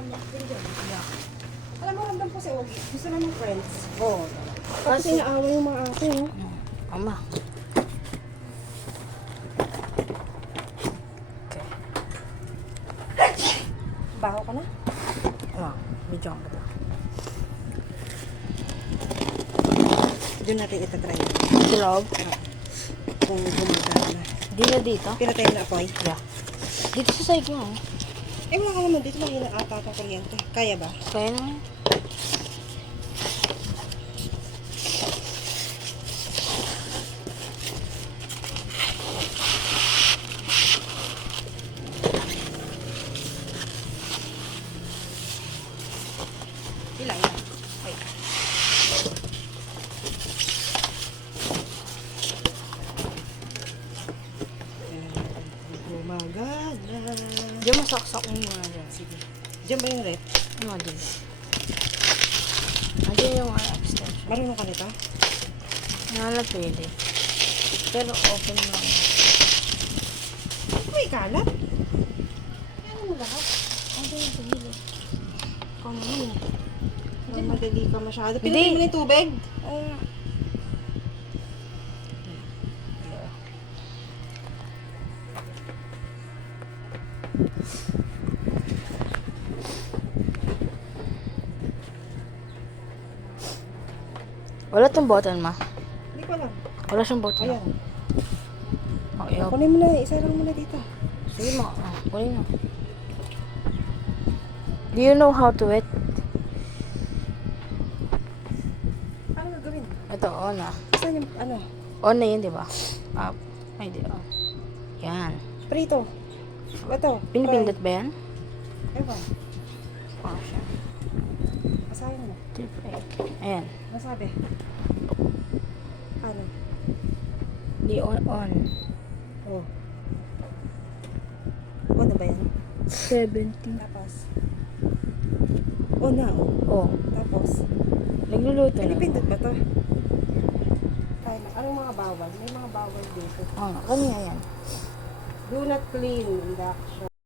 Yeah. Alam mo, ramdam ko si Ogie. Gusto na ng friends. Oo. Kasi naaway yung mga ate, no? Ama. Okay. Baho ka na? Wow. Medyo ang ganda. Doon natin itatry. Sa loob? Kung gumagana na. Di na dito? Pinatay na apoy. Yeah. Dito sa side mo. Eh, wala ka naman dito. Mahina ata itong kuryente. Kaya ba? Kaya naman. Ilang? Ay. Gumagana. Diyan masaksak mo muna dyan. Sige. Diyan ba yung rep? Ano dyan? Andiyan yung extension. Marunong ka nito? Nala pwede. Pero open lang. May kalat. Ano mo lahat? Andiyan yung pagilid. Kamu. Hindi madali ka masyado. Hindi. Pinatay mo na yung tubig? Oo nga. Wala tong button, ma. Hindi ko alam. Wala siyang button. Ayan. Okay, okay. Kunin mo na. Isa lang muna dito. Sige, ma. Kunin mo. Do you know how to it? Ano gagawin? Ito, on na. Saan yung ano? On na yun, di ba? Up. Ay, di on. Yan. Prito. Ito. Pinipindot ba yan? Ewan. Oh, siya. Asahin mo. Ayan. Masabi. Ano? Di on. Oh. Ano ba yan? 70. Tapos. Oh na. Oh. Oh. Tapos. Nagluluto na. Pinipindot ba to? Tayo na. Anong mga bawal? May mga bawal dito. Oh, kanina yan. Do not clean induction.